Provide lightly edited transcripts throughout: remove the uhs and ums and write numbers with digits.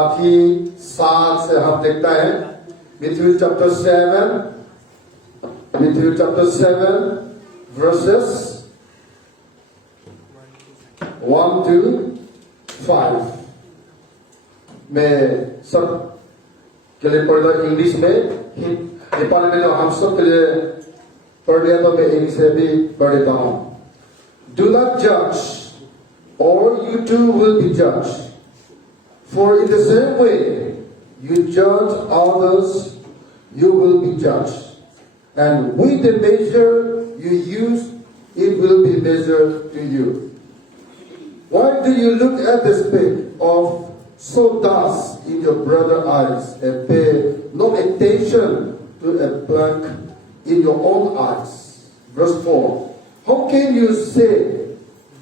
गलाती 7 से हम देखता है Matthew chapter 7 verses 1 to 5 मैं सब के लिए पढ़ रहा इंग्लिश में नेपाली में जो हम सब के लिए पढ़ लिया तो मैं इंग्लिश में भी पढ़ लेता हूँ Do not judge or you too will be judged for in the same way you judge others you will be judged and with the measure you use it will be measured to you Why do you look at the speck of sawdust in your brother's eyes and pay no attention to a plank in your own eyes? Verse 4. How can you say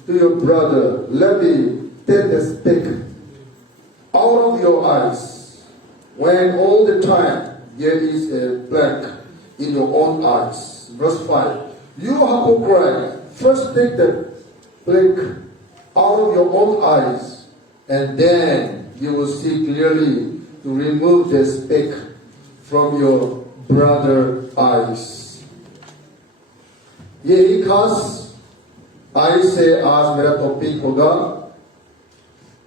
to your brother, let me take the speck out of your eyes, when all the time there is a plank in your own eyes? Verse 5. You hypocrite, first take the plank out of your own eyes, and then you will see clearly to remove the speck from your brother's eyes. यही खास आई से आज मेरा topic होगा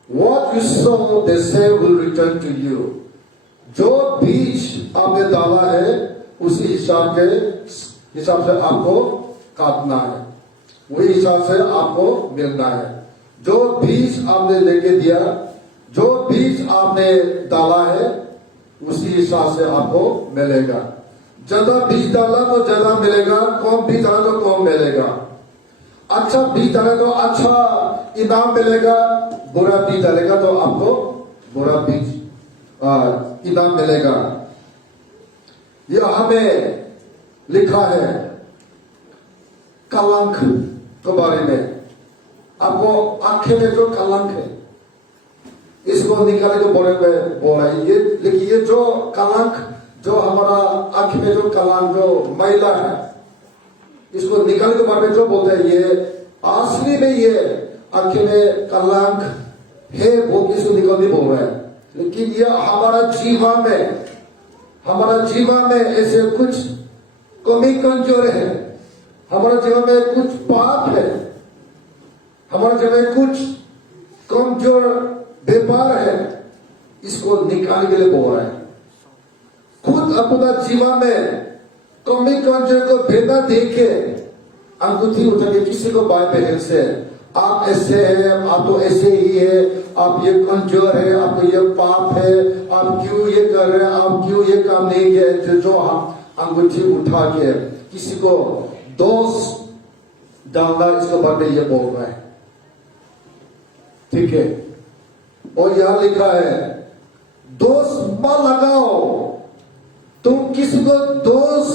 What you sow, the same will return to you. जो बीज आपने डाला है उसी हिसाब से आपको काटना है वही हिसाब से आपको मिलना है जो बीज आपने लेके दिया जो बीज आपने डाला है उसी हिसाब से आपको मिलेगा ज्यादा बीज डाला तो ज्यादा मिलेगा कम बीज डाला तो कम मिलेगा अच्छा बीज डाला तो अच्छा इनाम मिलेगा बुरा बीज डालेगा तो आपको बुरा बीज इनाम मिलेगा यह हमें लिखा है कलंक के बारे में आपको आंखें में जो कलंक है इसको निकाले तो बोल रहा है ये देखिए जो कलंक जो हमारा आंख में जो कलंक जो मैला है इसको निकाले के बारे में जो बोलते हैं ये असली में ये आंख में कलंक है वो इसको निकालने बोल रहा है लेकिन ये हमारा जीवन में ऐसे कुछ कमी कमजोर है हमारा जीवन में कुछ पाप है हमारे जीवन में कुछ कमजोर व्यापार है इसको निकालने के लिए बोल रहा है खुद अपना जीवन में कमी कमजोर को बिना देखे अंगूठी उठा के किसी को बाय पहन से आप ऐसे हैं आप तो ऐसे ही है आप ये कमजोर है आपको ये पाप है आप क्यों ये कर रहे हैं आप क्यों ये काम नहीं किया जो हम अंगूठी उठा के किसी को दोष डालना इसको बारे में ये बोल रहा है ठीक है और यहां लिखा है दोष मत लगाओ तुम किसी को दोष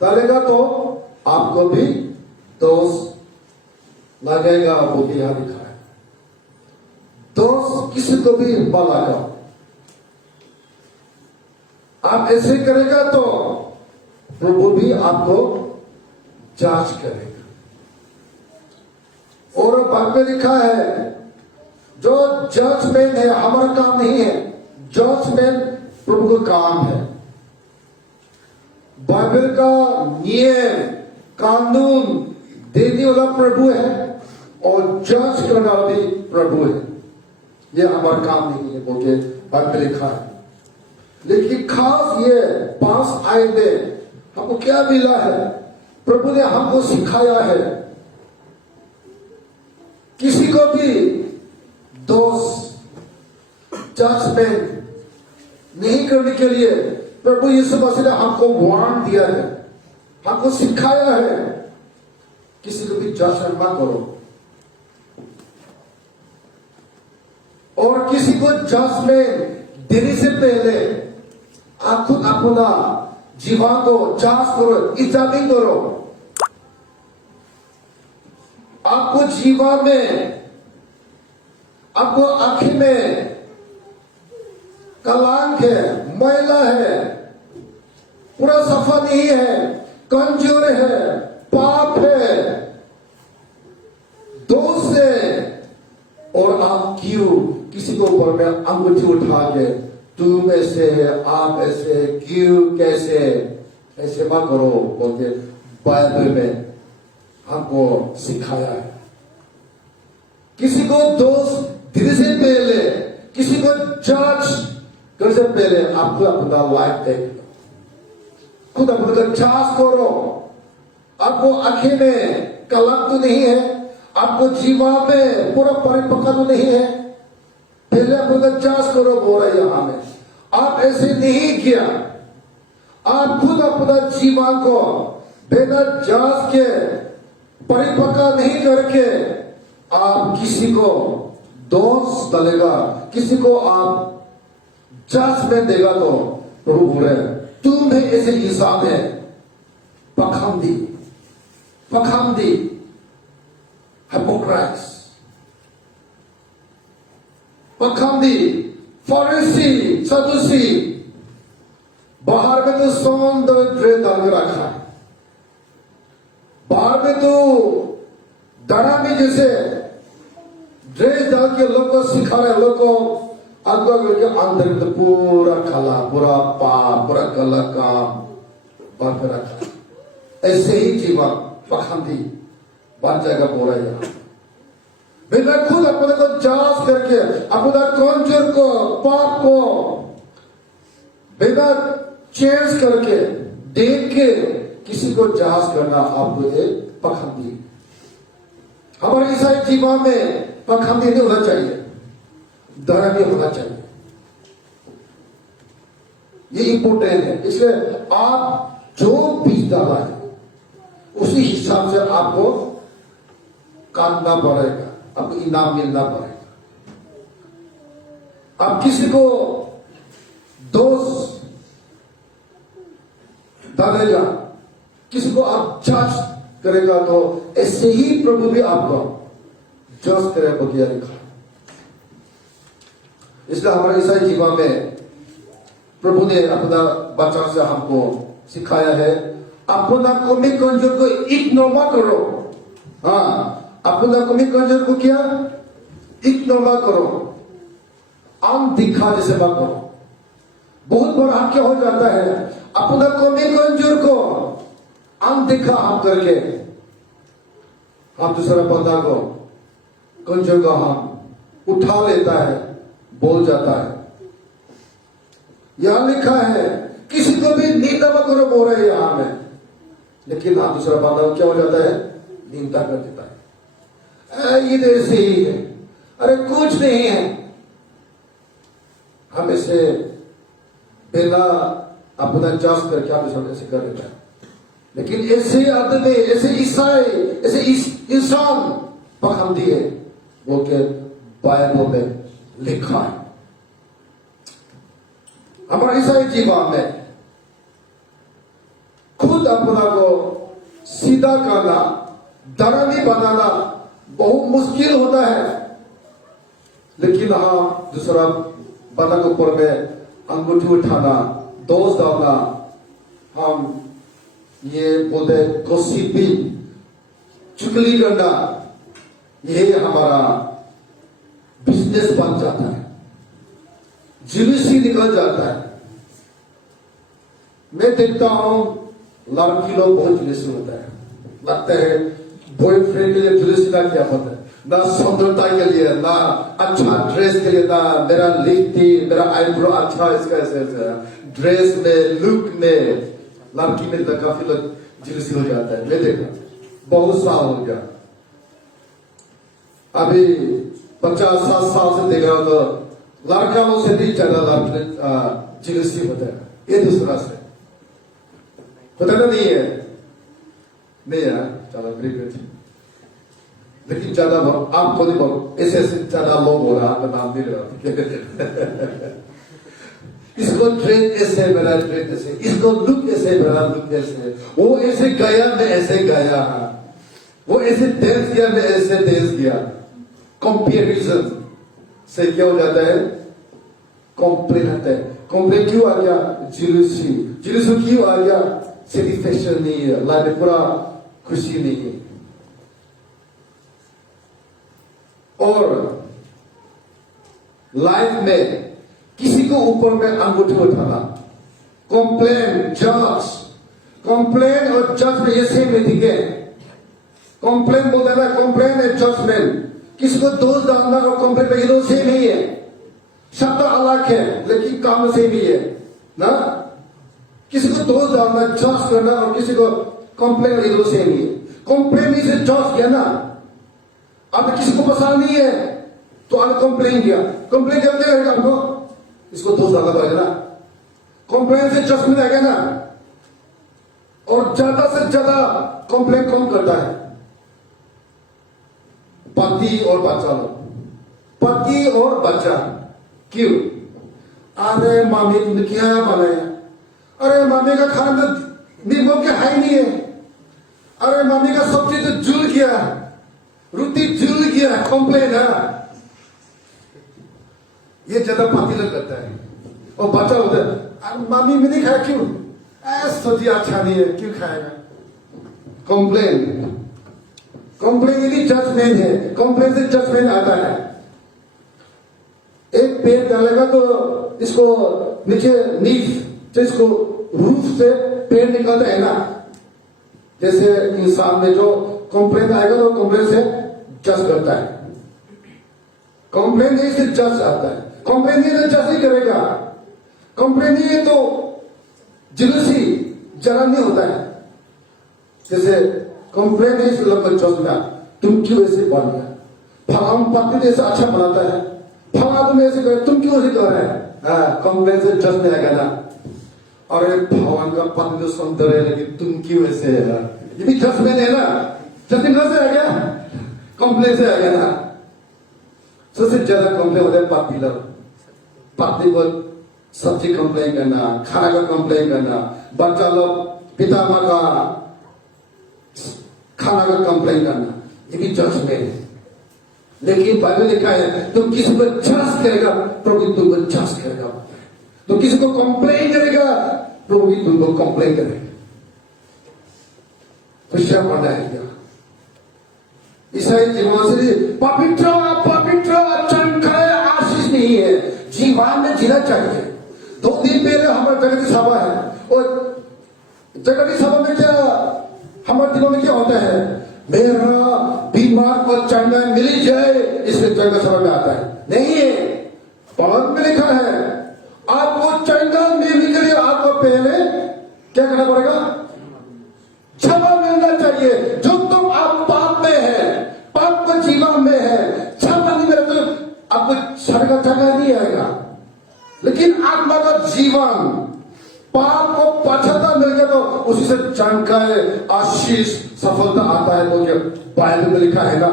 डालेगा तो आपको भी दोष लगेगा वो भी यहां लिखा है दोष किसी को भी मत लगाओ आप ऐसे करेगा तो प्रभु भी आपको जांच करेगा और बाइबल में लिखा है जो जजमेंट है हमारा काम नहीं है जजमेंट प्रभु का काम है बाइबल का नियम कानून देने वाला प्रभु है और जज करने वाला भी प्रभु है ये हमारा काम नहीं है बोल के बाइबल लिखा है लेकिन खास ये 5 आयत में हमको क्या मिला है प्रभु ने हमको सिखाया है किसी को भी दोष जजमेंट नहीं करने के लिए प्रभु यीशु मसीह ने हमको वार्न दिया है हमको सिखाया है किसी को भी जजमेंट मत करो और किसी को जजमेंट देने से पहले आप खुद अपना जीवन को जांच करो एग्जामिन करो आपको जीवन में आपको आंखें में कलंक है मैला है पूरा सफा नहीं है कमजोर है पाप है दोष है और आप क्यों किसी को ऊपर में अंगूठी उठा के तुम ऐसे, आप ऐसे, क्यों, कैसे, ऐसे मत करो बोल के बाइबल में हमको सिखाया है। किसी को दोष देने से पहले, किसी को जज करने से पहले आपको अपना लाइफ देख लो, खुद अपना जांच करो। आपको आंखें में कलंक तो नहीं है, आपको जीवा में पूरा परिपक्व तो नहीं है, पहले अपना जांच करो। बोल रहा है यहां में आप ऐसे नहीं किया, आप खुद अपना जीवा को बिना जांच के परिपक्व नहीं करके आप किसी को दोष डालेगा, किसी को आप जजमेंट देगा तो प्रभु बोल रहे तुम भी ऐसे इंसान है, पखंडी, पखंडी, हिपोक्राइट्स, पखंडी, फरीसी, सदूसी। बाहर में तो सौंदर्य ड्रेस डाल के रखा है, बाहर में तो डरा में जैसे ड्रेस डाल के लोग को सिखा रहे, लोग को अगवा करके अंदर में तो पूरा काला, पूरा पाप, पूरा गलत काम बन के रखा। ऐसे ही जीवन पखंडी बन जाएगा। बोल रहा है बिना खुद अपने को जांच करके, अपना कॉन्शियस को, पाप को बिना चेंज करके देख के किसी को जांच करना आपको एक पखंडी। हमारे ईसाई जीवन में पखंडी नहीं होना चाहिए, धर्मी होना चाहिए। ये इंपोर्टेंट है। इसलिए आप जो बीज डाला है उसी हिसाब से आपको काटना पड़ेगा, आपको इनाम मिलना पड़ेगा। आप किसी को दोष डालेगा, किसी को आप जज करेगा तो ऐसे ही प्रभु भी आपको जज करेगा, क्या लिखा। इसलिए हमारे ईसाई जीवन में प्रभु ने अपना वचन से हमको सिखाया है, अपना कमी कमजोर को इग्नोर मत करो। हाँ, अपना कमी कमजोर को क्या इग्नोर मत करो, अनदेखा जैसे मत करो। बहुत बार हम क्या हो जाता है, अपना कमी कमजोर को अनदेखा हम करके हम दूसरा बंदा को कमजोर को हम उठा लेता है, बोल जाता है। यहां लिखा है किसी को भी निंदा मत करो, बोल रहे यहां में, लेकिन आप दूसरा बंदा क्या हो जाता है, निंदा कर देता है। ये तो ऐसे ही है, अरे कुछ नहीं है। हम इसे बिना अपना जांच करके हम दूसरा ऐसे कर देता है। लेकिन ऐसे आदमी, ऐसे ईसाई, ऐसे इंसान पखंडी है वो के बाइबल में लिखा है। हमारे ईसाई जीवन में खुद अपना को सीधा करना, धर्मी बनाना बहुत मुश्किल होता है। लेकिन हाँ, दूसरा बंदा के ऊपर में अंगूठी उठाना, दोष डालना, हम ये बोलते गॉसिपिंग, चुगली करना, यही हमारा बिजनेस बन जाता है, जेलसी निकल जाता है। मैं देखता हूं लड़की लोग बहुत जेलसी होता है, लगता है बॉयफ्रेंड के लिए जेलसी ना क्या होता है, ना सुंदरता के लिए, ना अच्छा ड्रेस के लिए, ना मेरा लिपस्टिक, मेरा आईब्रो अच्छा, इसका ऐसे ड्रेस में, लुक में लड़की में तो काफी लोग जेलसी हो जाता है। मैं देखा बहुत साल हो गया, अभी 50-60 साल से देख रहा तो लड़का लोग से भी ज्यादा जेलसी होता है, ये दूसरा से पता नहीं है, नहीं यार, चलो वेरी गुड। लेकिन ज्यादा आपको नहीं बोलो, ऐसे ऐसे ज्यादा लोग हो रहा, आपका नाम नहीं रहा। इसको ड्रेस ऐसे, मेरा ड्रेस ऐसे, इसको लुक ऐसे, मेरा लुक ऐसे, वो ऐसे गया, मैं ऐसे गया, वो ऐसे डांस किया, मैं ऐसे डांस किया। कंपैरिजन से क्या हो जाता है, कंप्लेन आता है। कंप्लेन क्यों आ गया, जेलसी, जेलसी क्यों आ गया, सेटिस्फैक्शन नहीं है, लाइफ में पूरा खुशी नहीं है। और लाइफ में किसी को ऊपर में अंगूठे उठाना, कंप्लेन, जज, कंप्लेन और जज में ये सेम है, ठीक है? कंप्लेन बोलते हैं ना, कंप्लेन एंड जजमेंट, किसी को दोष डालना और कंप्लेन में ये दो सेम ही है, शब्द अलग है लेकिन काम सेम ही है ना। किसी को दोष डालना, जज करना और किसी को कंप्लेन, ये दो सेम ही है। कंप्लेन इसे जज किया ना, अब किसी को पसंद नहीं है तो आपने कंप्लेन किया, कंप्लेन क्या करेगा आपको, इसको दोष डालना पड़ेगा ना। कंप्लेन से जजमेंट आ गया ना, और ज्यादा से ज्यादा कंप्लेन कौन करता है? पति और बच्चा लोग, पति और बच्चा। क्यों? अरे मामी तुमने क्या बनाया, अरे मामी का खाना तो नींबू के हाई नहीं है, अरे मामी का सब्जी तो जल गया, रोटी जल गया, कंप्लेन है। ये ज्यादा पति लोग करता है। और बच्चा होता है, अरे मामी में नहीं खाया, क्यों? सब्जी अच्छा नहीं है, क्यों खाएगा? कंप्लेन। कंप्लेन ये जजमेंट है, कंप्लेन से जजमेंट आता है। एक पेड़ डालेगा तो इसको नीचे नीफ, तो इसको रूफ से पेड़ निकलता है ना, जैसे इंसान में जो कंप्लेन आएगा तो कंप्लेन से जज करता है। कंप्लेन नहीं से जज आता है, कंप्लेन नहीं तो जज नहीं करेगा, कंप्लेन नहीं है तो जेलसी, जलन नहीं होता है। जैसे कंप्लेन नहीं से लगभग जज में, तुम क्यों ऐसे बन गया, फलाम पत्नी जैसे अच्छा बनाता है, फला तुम ऐसे कर, तुम क्यों ऐसे कर रहे हैं? कंप्लेन से जज में आएगा ना, अरे भगवान का पत्नी तो सुंदर है लेकिन तुम क्यों ऐसे है, ये भी जजमेंट है ना। जजमेंट कहां से आ गया? कंप्लेन से आ गया ना। सबसे ज्यादा कंप्लेन होता है पत्नी लोग, पत्नी को सब्जी कंप्लेन करना, खाना का कंप्लेन करना, बच्चा लोग पिता माँ का खाना का कंप्लेन करना, ये भी जजमेंट है। लेकिन बाइबल लिखा है तुम किसी को जज करेगा प्रभु तुमको जज करेगा, तो किसी को कंप्लेन करेगा प्रभु भी तुमको कंप्लेन करेगा। तो क्या पढ़ना है क्या? ईसाई जीवन से पवित्र पवित्र चमकाए आशीष नहीं है, जीवन में जीना चाहिए। 2 दिन पहले हमारे जगत सभा है, और जगत सभा में क्या हमारे दिनों में क्या होता है? मेरा बीमार को चंगा मिल जाए, इसलिए जगत सभा में आता है। नहीं है, पौध में लिखा है आपको चंगा मिलने के लिए आपको पहले क्या करना पड़ेगा? क्षमा मिलना चाहिए। जो तुम आप पाप में है, पाप का जीवन में है, क्षमा नहीं मिले तो आपको स्वर्ग का जगह नहीं आएगा। लेकिन आत्मा का जीवन, पाप को पछता मिल गया तो उसी से चंगा आशीष सफलता आता है। तो बाइबल में लिखा है ना,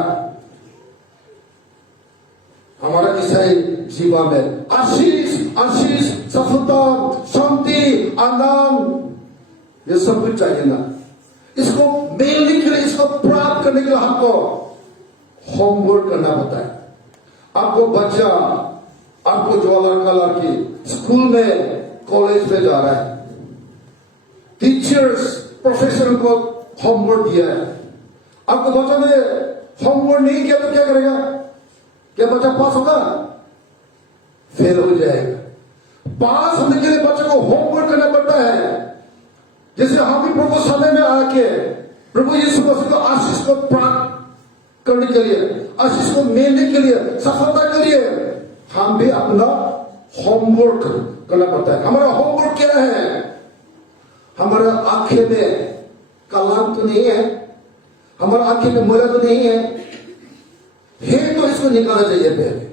हमारा ईसाई जीवन में आशीष आशीष सफलता शांति आनंद, ये सब कुछ चाहिए ना। इसको मिलने के लिए, इसको प्राप्त करने के लिए हमको होमवर्क करना होता है। आपको बच्चा, आपको जो लड़का लड़की स्कूल में कॉलेज में जा रहा है, टीचर्स प्रोफेसर को होमवर्क दिया है, आपको बच्चा ने होमवर्क नहीं किया तो क्या करेगा? क्या बच्चा पास होगा? फेल हो जाएगा। पास होने के लिए बच्चे को होमवर्क करना पड़ता है। जैसे हम भी प्रभु समय में आके प्रभु यीशु मसीह को आशीष को प्राप्त करने के लिए, आशीष को मिलने के लिए, सफलता के लिए हम भी अपना होमवर्क करना पड़ता है। हमारा होमवर्क क्या है? हमारा आंखें में कलंक तो नहीं है, हमारा आंखें में मैला तो नहीं है, तो इसको निकालना चाहिए पहले।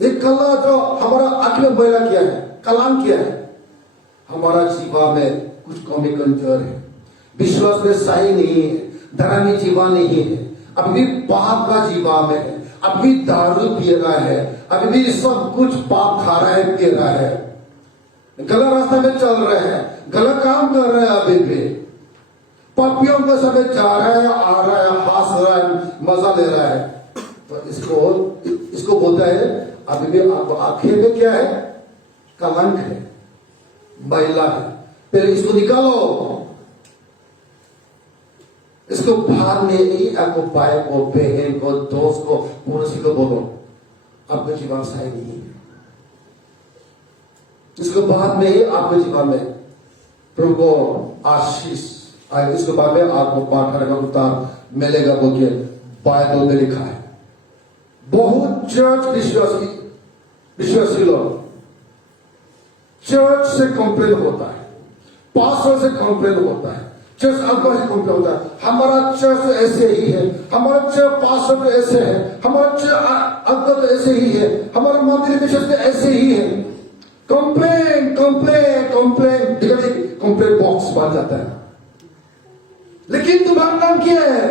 ये कला जो हमारा आंख में मैला किया है, कलंक किया है, हमारा जीवन में कुछ कमी कमजोर है, विश्वास में सही नहीं है, धर्मी जीवन नहीं है, अभी भी पाप का जीवन में है, अभी दारू पी रहा है, अभी भी सब कुछ पाप खा रहा है, पी रहा है, गलत रास्ते में चल रहे हैं, गलत काम कर रहे हैं, अभी भी पापियों के समय जा रहा है, आ रहा है, हंस रहा है, मजा ले रहा है। तो इसको बोलता है अभी भी आंखें में क्या है? कलंक है, मैला है। फिर इसको निकालो, इसको भाग में ही आपको भाई को, बहन को, दोस्त को, पड़ोसी को बोलो आपका जीवन सही नहीं है। इसके बाद में ही आपके जीवन में प्रभु को आशीष आए, इसके बाद में आपको पाठन का उतार मिलेगा बोल के बाइबल में लिखा है। बहुत चर्च विश्वासी लोग चर्च से कंप्लेन होता है, पास्टर से कंप्लेन होता है, चर्च अल्पा से कंप्लेन होता है, हमारा चर्च ऐसे ही है, हमारा चर्च पास्टर ऐसे है, हमारा चर्च अल्पा ऐसे ही है, हमारा मंदिर विश्वास ऐसे ही है। Complain complain complain, complain box बन जाता है। लेकिन तुम्हारा नाम क्या है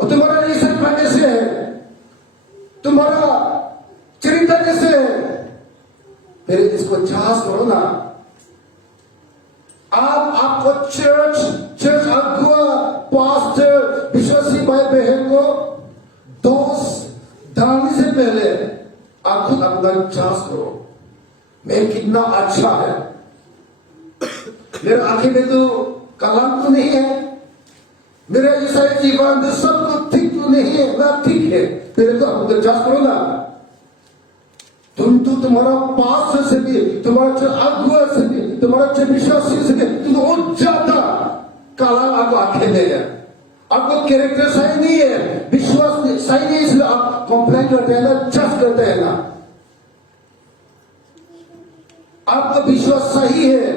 और तुम्हारा रजिस्टर कैसे है, तुम्हारा चरित्र कैसे है, फिर इसको जांच करो ना। आपको चर्च अगुआ पास्टर विश्वासी भाई बहन को दोस्त डालने से पहले आप खुद अपना जांच करो, मैं कितना अच्छा है, मेरे आंखें में तो कलंक तो नहीं है, मेरा ईसाई जीवन तो सब कुछ ठीक तो नहीं है ना, ठीक है, पहले तो अपना जांच करो ना। तुम्हारा पास से भी, तुम्हारा अगुआ से भी, तुम्हारा विश्वासी से भी तुम और ज्यादा काला आपको आंखें में है, आपको कैरेक्टर सही नहीं है, विश्वास सही नहीं, इसलिए आप कंप्लेन करते हैं ना, जज करते हैं ना। आपका विश्वास सही है,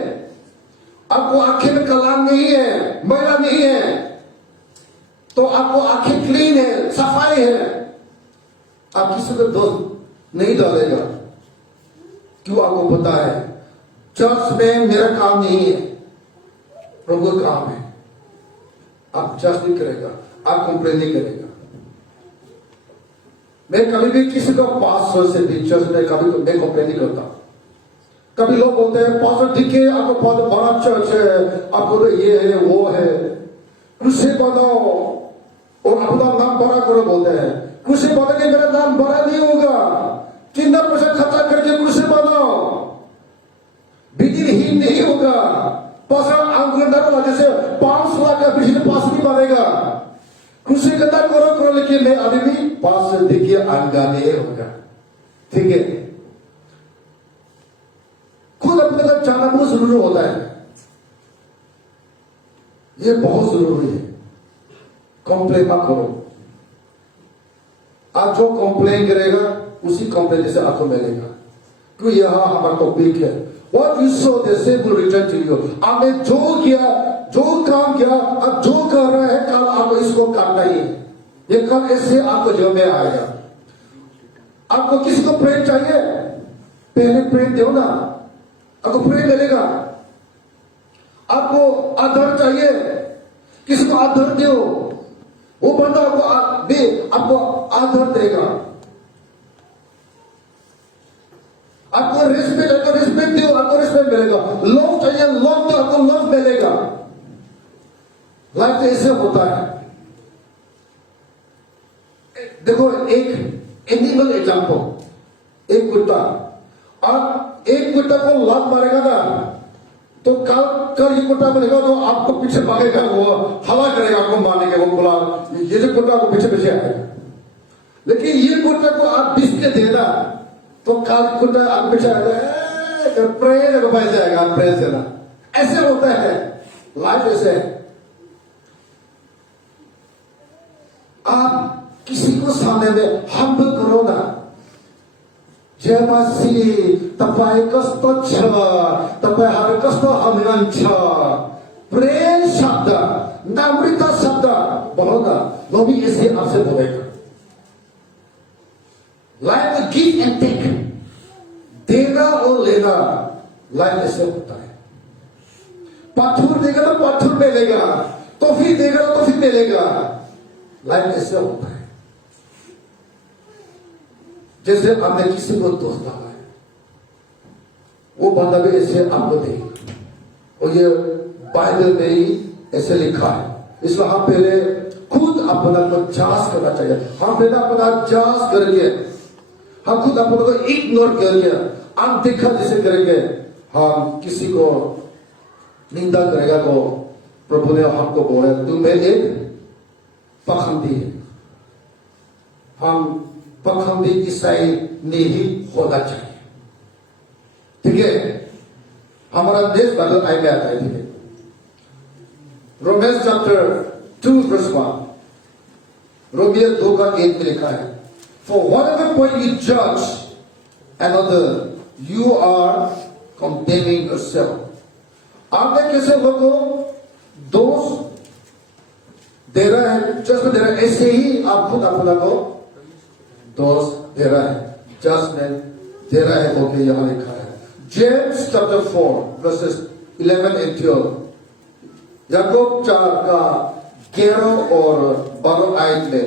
आपको आंखें में कलाम नहीं है, मैला नहीं है, तो आपको आंखें क्लीन है, सफाई है, आप किसी को दोष नहीं डालेगा। क्यों? आपको पता है चर्च में मेरा काम नहीं है, प्रभु का काम है। आप जज नहीं करेगा, आप कंप्लेन नहीं करेगा। मैं कभी भी किसी का पास से भी चर्च में कभी तो मैं कंप्लेन नहीं करता। कभी लोग बोलते हैं पास्टर ठीक है, आपको बहुत बड़ा चर्च है, आपको तो ये है वो है, कुर्सी बनाओ और अपना नाम बड़ा करो बोलते हैं। कुर्सी बना के मेरा नाम बड़ा नहीं होगा, कितना पैसा खर्चा करके कुर्सी बनाओ, विधिहीन नहीं होगा। पास्टर आंगनदार जैसे 500 लाख का बिजली पास नहीं बनेगा, कुर्सी गंदा करो लेकिन मैं अभी भी पास देखिए अनगाने होगा, ठीक है। खुद अपने तक जाना बहुत जरूरी होता है, ये बहुत जरूरी है। कंप्लेन मत करो, आप जो कंप्लेन करेगा उसी कंप्लेन जैसे आपको मिलेगा। क्योंकि यह हमारा टॉपिक है, what you sow the same will return to you. आपने जो किया, जो काम किया, अब जो कर रहे हैं कल आपको इसको करना ही है, ये कल ऐसे आपको जो में आएगा। आपको किसी को प्रेम चाहिए, पहले प्रेम दो ना, आपको प्रेम मिलेगा। आपको आदर चाहिए, किसी को आदर दो, वो बंदा आपको आदर देगा। आपको रिस्पेक्ट दो, आपको रिस्पेक्ट मिलेगा। लव चाहिए, लव तो आपको लव मिलेगा। लाइफ ऐसे होता है। देखो एक एनिमल एग्जांपल, एक कुत्ता, आप एक कुत्ता को लात मारेगा ना तो कल ये कुत्ता बनेगा तो आपको पीछे भागेगा, वो हवा करेगा आपको मारने के, वो बोला ये जो कुत्ता आपको पीछे आएगा। लेकिन ये कुत्ता को आप बिस्किट देना तो कल कुत्ता आपको पीछे आएगा, प्रेम को पैसे आएगा, प्रेम से ना। ऐसे होता है लाइफ, ऐसे है। आप किसी को सामने में हम्बल करो ना, जय मसीह तपाईं कस्तो छ, तपाईंहरू कस्तो हामीमान छ, प्रेम शब्द, नम्रता शब्द बोलो ना, वो भी ऐसे आपसे बोलेगा। लाइफ में गिव एंड टेक, देना और लेना, लाइफ ऐसे होता है। पत्थर देगा तो पत्थर मिलेगा, टॉफी देगा तो टॉफी मिलेगा, लाइफ ऐसे होता है। जैसे आपने किसी को दोस्त डाला है, वो बंदा भी ऐसे आपको देगा, और ये बाइबल में ही ऐसे लिखा है। इसलिए हम पहले खुद अपना को जांच करना चाहिए। हम पहले अपना जांच करके, हम खुद अपने को इग्नोर करके, अनदेखा जैसे करेंगे, हम किसी को निंदा करेगा तो प्रभु ने हमको बोला तुम्हें एक पाखंडी है। हम पाखंडी ईसाई नहीं होना चाहिए, ठीक है। हमारा नेक्स्ट बाइबल आई में आता है, ठीक है। रोमन्स चैप्टर 2 वर्स 1, रोमियो 2 का 1 में लिखा है, For whatever point you judge another, you are condemning yourself. आपने कैसे लोगों दोष दे रहा है, जजमेंट दे रहा है, ऐसे ही आप खुद अपना को दोष दे रहा है, जजमेंट दे रहा है, ओके यहां लिखा है। जेम्स चैप्टर 4 वर्सेस 11 and 12, याकूब 4 का 11 और 12 आयत में,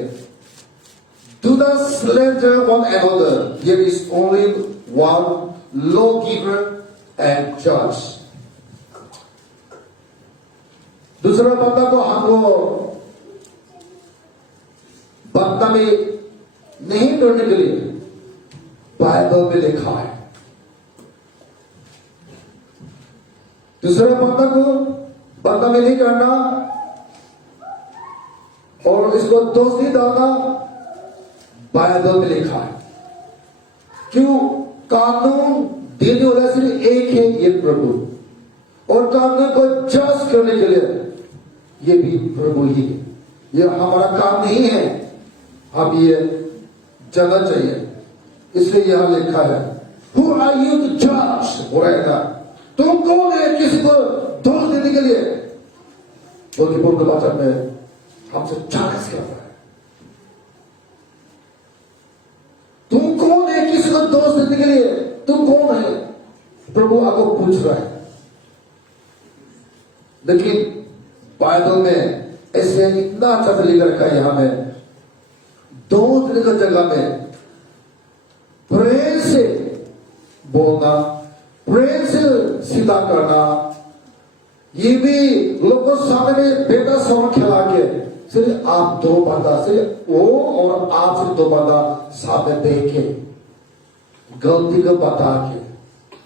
Do not slander one another. There is only one lawgiver and judge. दूसरा बंदा को हमको बदनामी नहीं करने के लिए बाइबल में लिखा है। दूसरा बंदा को बदनामी नहीं करना और इसको दोष नहीं डालना, बाइबल में लिखा है। क्यों? कानून देने वाला सिर्फ एक है, ये प्रभु, और कानून को जज करने के लिए ये भी प्रभु ही है। ये हमारा काम नहीं है, हम ये जानना चाहिए। इसलिए यहां लिखा है, Who are you to judge? बोलेगा, तुम कौन है किसी को दोष देने के लिए? तो कि पूर्ण वचन में हमसे चैलेंज कर रहा है, तुम कौन है किसी को दोष देने के लिए? तुम कौन है? प्रभु आपको पूछ रहा है। लेकिन बाइबल में ऐसे इतना अच्छा से लिख रखा है, यहां में दोष देने की जगह में प्रेम से बोलना, प्रेम से सीधा करना, ये भी लोगों सामने में बेटा सौर खिला के सिर्फ आप दो बंदा, सिर्फ वो और आप सिर्फ दो बंदा सामने देखे, गलती को बता के,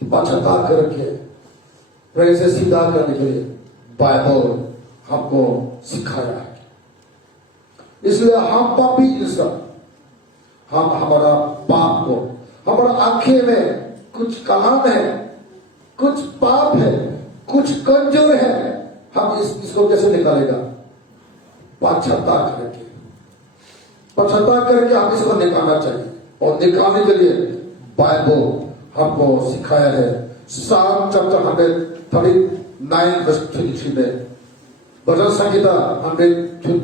पछता करके, प्रेम से सीधा करने के लिए बाइबल हमको सिखाया है। इसलिए हम पापी इंसान, हम हमारा पाप को, हमारा आंखें में कुछ कलाम है, कुछ पाप है, कुछ कमजोर है, हम इसको कैसे निकालेगा? पश्चाताप करके हम इसको निकालना चाहिए, और निकालने के लिए बाइबल हमको सिखाया है। साम चैप्टर 139 वर्स 23 में, भजन संहिता 139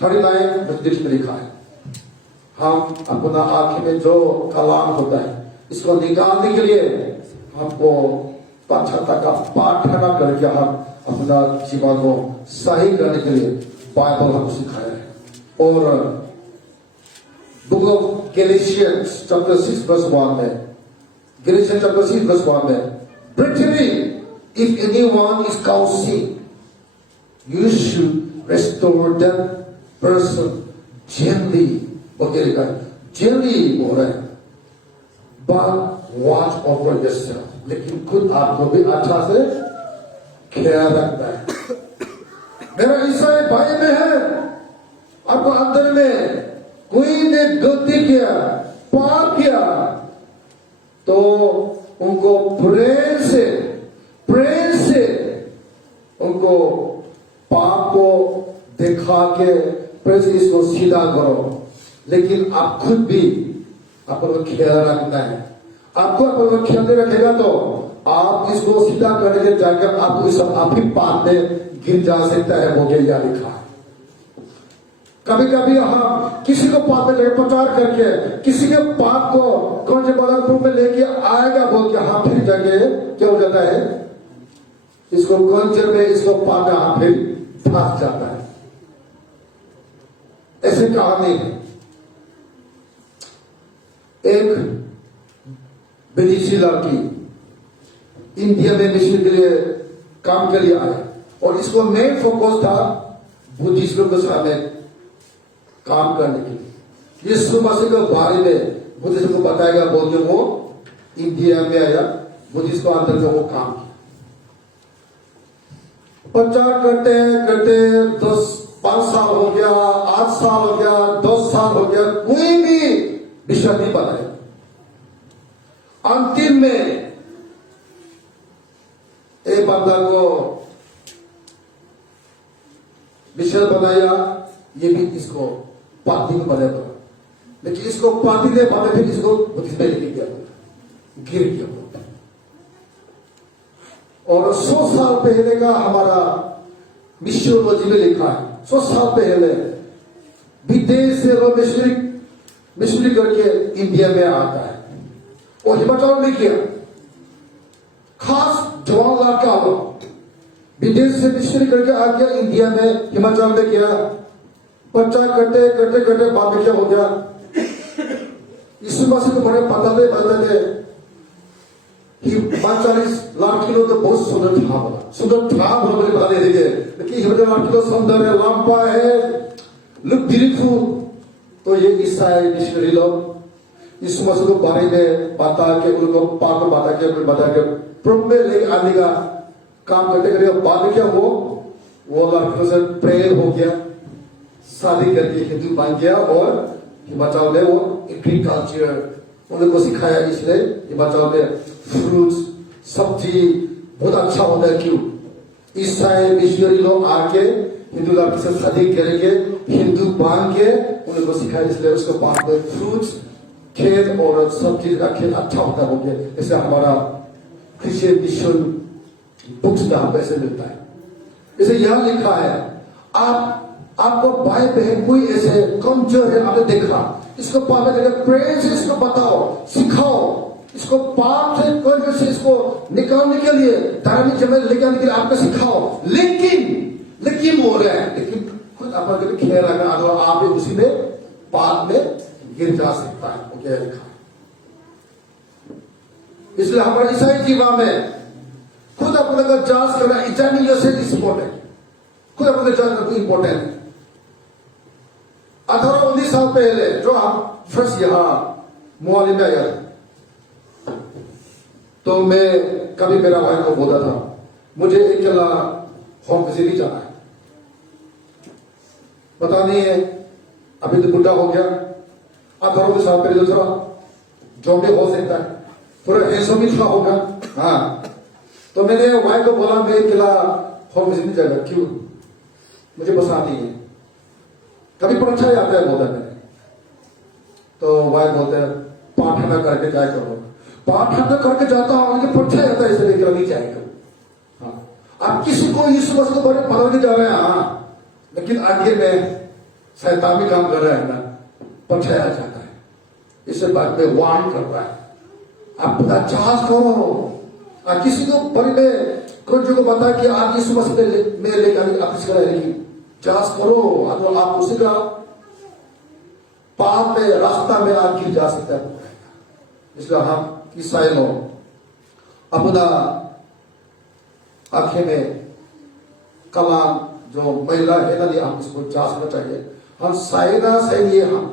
वर्स 23 में लिखा है, हम अपना आंखें में जो कलाम होता है इसको निकालने के लिए हमको पश्चाताप का प्रार्थना करके हम अपना जीवन को सही करने के लिए बाइबल हमको सिखाया है। और book of Galatians chapter 6 verse 1 में, गैलेशियंस चैप्टर 6 वर्स 1 में, Brethren, if anyone is caught sin, you should restore that person gently. वगैरह gently बोल रहे हैं, but watch over yourself. लेकिन खुद आपको भी अच्छा से ख्याल रखना है। मेरा ईसाई भाई में है, आपको अंदर में कोई ने गलती किया, पाप किया, तो उनको प्रेम से उनको पाप को दिखा के प्रेम से इसको सीधा करो। लेकिन आप खुद भी अपना ख्याल रखना है। आपको अपना ख्याल नहीं रखेगा तो आप इसको सीधा करने के जाकर आप ही पाप में गिर जा सकता है। वो क्या लिखा है? कभी कभी हम किसी को पाप में लेकर प्रचार करके किसी के पाप को कौन से बड़ा रूप में लेके आएगा बोल के हाँ फिर जाके क्या हो जाता है, इसको कंचर में इसको पाप में हाँ फिर फंस जाता है। ऐसे कहानी है, एक विदेशी लड़की इंडिया में मिशन के लिए काम के लिए आए और इसको मेन फोकस था बुद्धिज्म के सामने काम करने के लिए। यीशु मसीह के बारे में बुद्धिज्म को बताएगा बोल के वो इंडिया में आया, बुद्धिज्म को अंदर में वो काम किया। प्रचार करते 5 साल हो गया, 8 साल हो गया, 10 साल हो गया, कोई भी विषय नहीं बताया। अंतिम में बंदा को मिशेल बनाया, ये भी इसको पार्टी में बनाया, लेकिन इसको पार्टी ने बाद फिर इसको इसमें लेके गया, गिर गया। और 100 साल पहले का हमारा मिशनोलॉजी में लिखा है, 100 साल पहले विदेश से लोग मिशनरी करके इंडिया में आता है और हिमाचल में किया। खास जवाहरलाल का विदेश से मिशनरी करके आ गया, इंडिया में हिमाचल में किया। प्रचार करते करते करते बाद में क्या हो गया, यीशु मसीह को बड़े बदलते 45 लाख किलो तो बहुत सुंदर था बोले बता देंगे, लेकिन 45 लाख किलो सुंदर है, लंबा है, लुक ब्यूटीफुल। तो ये ईसाई मिशनरी लोग यीशु मसीह को बारे में बता के उनको पाक बता के प्रभु में ले आने का काम करते करते बाद में क्या वो लड़कों से प्रेयर हो गया, शादी करके हिंदू बन गया और हिमाचल में वो एग्रीकल्चर उनको सिखाया। इसलिए हिमाचल में फ्रूट्स सब्जी बहुत अच्छा होता है। क्यों? ईसाई मिशनरी लोग आके हिंदू लड़की से शादी करेंगे, हिंदू बांध के उनको सिखाया, इसलिए उसके बाद में फ्रूट्स खेत और सब्जी का खेत अच्छा होता हो गया। जैसे हमारा क्रिश्चियन मिशन बुक्स में हमको ऐसे मिलता है। जैसे यहां लिखा है, आपको भाई बहन कोई ऐसे कमजोर है, आपने देखा, इसको पाप से प्रेम से इसको बताओ, सिखाओ, इसको पाप से कर्ज से इसको निकालने के लिए, धार्मिक जमीन लेके आने के लिए आपको सिखाओ। लेकिन बोल रहे हैं, लेकिन खुद अपन कभी खेल रहा है, आप उसी में पाप में गिर जा सकता है। वो क्या लिखा है? इसलिए हमारे ईसाई जीवन में खुद अपने को जांच करना, एग्जामिन योरसेल्फ इज इंपॉर्टेंट। खुद अपने जांच करना इंपॉर्टेंट है। 18-19 साल पहले जो हम फर्स्ट यहां मोहाली में आया, तो मैं कभी मेरा भाई को बोला था मुझे अकेला होम विजिट जाना है। पता नहीं है, अभी तो बुढ़ा हो गया, 18 साल पहले दूसरा जो भी हो सकता है, पूरा हैंडसम भी था होगा। हाँ, तो मैंने भाई को बोला मैं अकेला होम विजिट नहीं जाएगा। क्यों? मुझे बस आती है, कभी परीक्षा आता है बोलता मैंने। तो भाई बोलते हैं पाठना करके जाए करो। पाठना करके जाता हूं, मुझे परीक्षा आता है, इसलिए कभी जाएगा। हाँ, आप किसी को यीशु मसीह को बड़े बदल के जा रहे हैं, हाँ, लेकिन आगे में शैतान भी काम कर रहा है ना, परीक्षा आ जाता है। इससे बात में वार्न कर रहा है, आप पता जांच करो। किसी को बड़े में कुछ को बता कि आप यीशु मसीह में लेकर आप इसका जांच करो, तो आप उसी का पाप में रास्ता में आप गिर जा सकते हैं। इसलिए हम ईसाई लोग अपना आंखें में कलाम जो महिला है ना, हम इसको जांचना चाहिए। हम सही हम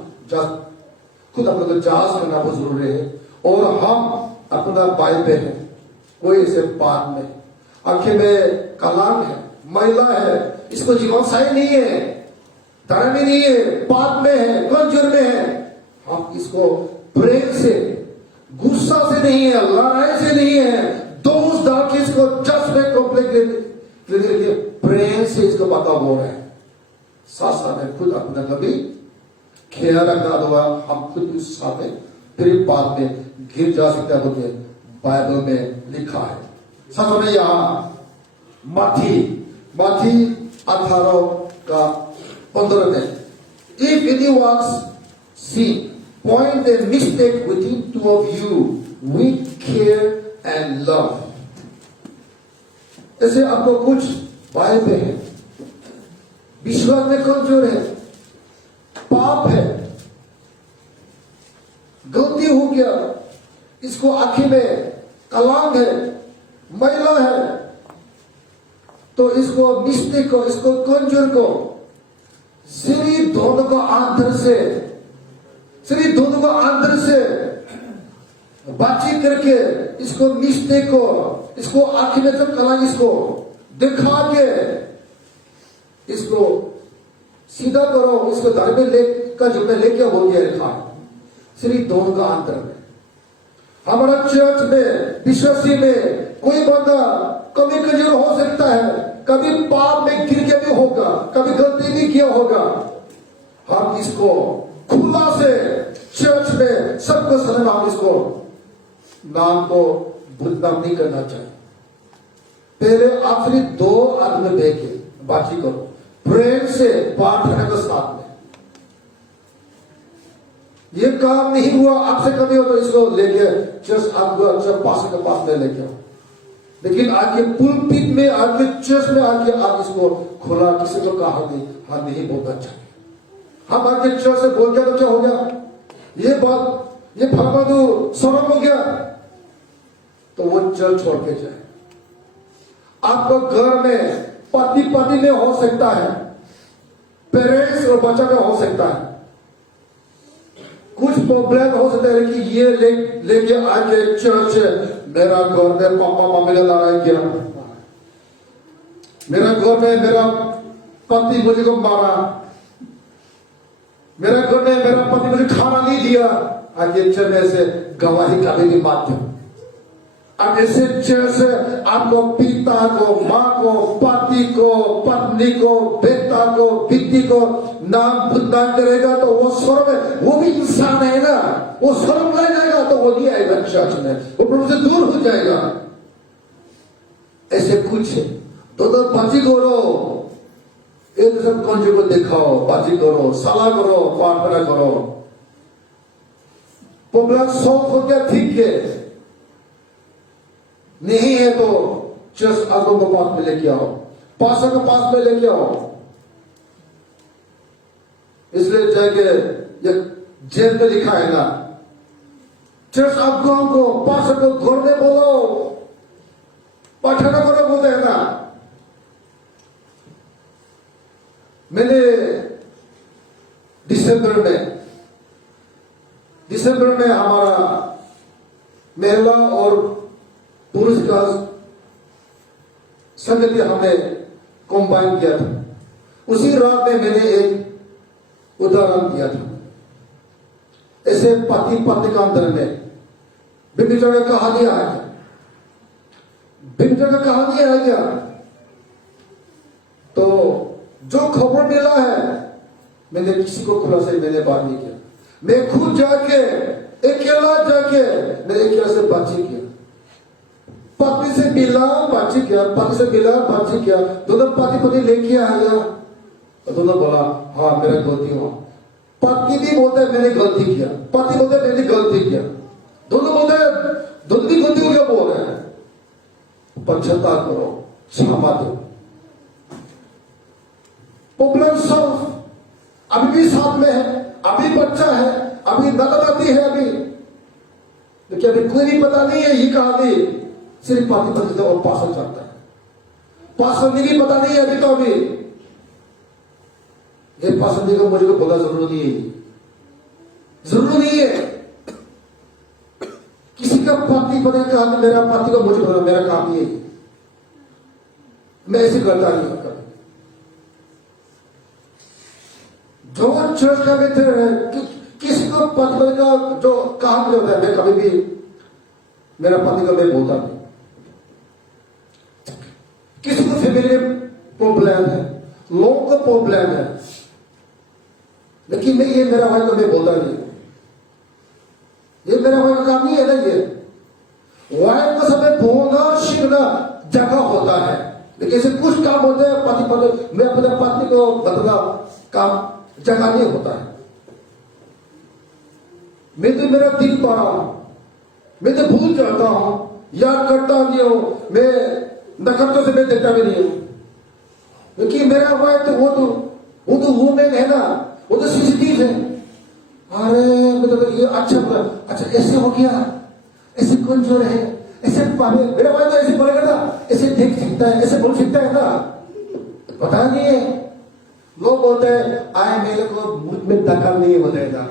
खुद अपने को जांच करना बहुत जरूरी है। और हम अपना भाई बहन कोई ऐसे पाप में आंखें में कलाम है, महिला है, इसको जीवन सही नहीं है, धर्म नहीं है, पाप में है, कमजोर में है, हम इसको प्रेम से, गुस्सा से नहीं है, लड़ाई से नहीं है, दोस्त डाल के इसको जस्ट कंप्लेंट प्रेम से इसको बता बोल रहे हैं। साथ साथ में खुद अपना कभी ख्याल रखना होगा, हम खुद उस सामने फिर बाद में गिर जा सकते हैं, क्योंकि बाइबल में लिखा है। साथ में यहां माथी 18:15 में, if anyone see point a mistake within two of you with care and love। ऐसे आपको कुछ भाई बहन विश्वास में कमजोर है, पाप है, गलती हो गया, इसको आंखें में कलांग है, महिला है, तो इसको मिस्टेक को, इसको कमजोर को सिर्फ दोनों को अंदर से बातचीत करके इसको मिस्टेक को, इसको आंखें में जब कलांग इसको दिखा के इसको सीधा करो, इसको धर्म में लेकर जो मैं लेके हो गया लिखा सिर्फ दोनों का अंतर में। हमारा चर्च में विश्वासी में कोई बंदा कभी कमजोर हो सकता है, कभी पाप में गिर के भी होगा, कभी गलती भी किया होगा। हम इसको खुला से चर्च में सबको समझ, हम इसको नाम को बदनाम नहीं करना चाहिए। पहले आखिरी 2 आदमी देखे बातचीत करो, प्रेम से बात करने के साथ में। ये काम नहीं हुआ आपसे कभी हो तो इसको लेके चर्च आपको अच्छा पास्टर के पास में लेके आओ, लेकिन आके पुलपिट में आके चर्च में आके आप इसको खुला किसी को कहा नहीं, हम नहीं बोलना चाहिए। हम आके चर्च से बोल गया तो क्या हो गया, ये बात ये फरमादू शर्म हो गया तो वो चर्च छोड़ के जाए। आपको घर में पति में हो सकता है, पेरेंट्स और बच्चा में हो सकता है, कुछ प्रॉब्लम हो सकता है कि ये लेके आके चर्च, मेरा घर में पापा मम्मी ने लड़ाई किया, मेरा घर में मेरा पति मुझे को मारा, मेरा घर में मेरा पति मुझे खाना नहीं दिया, आगे चलने से गवाही का भी माध्यम। अब ऐसे जैसे आपको पिता को, माँ को, पति को, पत्नी को, बेटा को, बेटी को नाम बदनाम करेगा तो वो स्वर्ग में, वो भी इंसान है ना, वो स्वर्ग ले जाएगा तो वो नहीं आएगा चर्च में, वो प्रभु से दूर हो जाएगा। ऐसे कुछ तो बाजी करो, एक सब कंजू को दिखाओ, बाजी करो, सलाह करो, प्रार्थना करो, प्रॉब्लम सॉल्व हो गया, ठीक है। नहीं है तो चर्च आगों के पास में लेके आओ, पास्टर के पास में लेके आओ। इसलिए जाके ये जेल में लिखा है ना, चर्च आगों को, पास्टर को घर में बोलो, प्रार्थना करो बोलते हैं ना। मैंने दिसंबर में हमारा महिला और पुरुष का संगति हमने कंबाइन किया था। उसी रात में मैंने एक उदाहरण दिया था, ऐसे पति पत्नी का अंदर में भिन्न जगह कहानी आ गया, भिन्न जगह कहानी आ गया। तो जो खबर मिला है, मैंने किसी को खुला से मैंने बात नहीं किया, मैं खुद जाके अकेला जाके मैंने अकेला से बातचीत किया, पत्नी से मिला, बातचीत किया, पति से मिला, बातचीत किया, दोनों पति लेके आ गया, दोनों बोला हाँ मेरा गलती हुआ। पत्नी भी बोलते मैंने गलती किया, पति बोलते मैंने गलती किया, दोनों बोलते दोनों की गलती हो गया, बोल रहे हैं पश्चाताप करो, क्षमा दो, प्रॉब्लम सॉल्व। अभी भी साथ में है, अभी बच्चा है, अभी दादी है, अभी लेकिन अभी कोई नहीं पता नहीं है ये कहानी, सिर्फ पति पत्नी और पास्टर चाहता है, पास्टर ने भी पता नहीं है अभी। तो अभी ये पास्टर जी को मुझे को बोला जरूर नहीं है, जरूर नहीं है। किसी का पति पता कहा मेरा पति को मुझे पता, मेरा काम नहीं है, मैं ऐसे करता नहीं हूं। जो चर्च का मित्र है, किसी को पति का जो काम होता है, मैं कभी भी मेरा पति का मैं बोलता नहीं। किसी को फैमिली प्रॉब्लम है, लोगों का प्रॉब्लम है, लेकिन मैं ये मेरा भाई को मैं बोलता नहीं, ये मेरा भाई का काम नहीं है ना। ये वाइफ का समय बोलना सीखना जगह होता है, लेकिन ऐसे कुछ काम होते हैं पति पत्नी, मैं अपने पत्नी को बदला काम जगह नहीं होता है। मैं तो मेरा दिल पा रहा हूं, मैं तो भूल जाता हूं, याद करता नहीं हूं, मैं नकटों से मैं देखता भी नहीं हूं, क्योंकि मेरा वाइफ तो वो तो वूमेन है ना, वो तो सेंसिटिव है। अरे मतलब ये अच्छा ऐसे हो गया, ऐसे कमजोर है, ऐसे मेरा वाइफ तो ऐसे बोलेगा ना, ऐसे देख सकता है, ऐसे बोल सकता है ना, पता नहीं है। लोग बोलते हैं आए मेरे को मुझ में दखल नहीं बताएगा,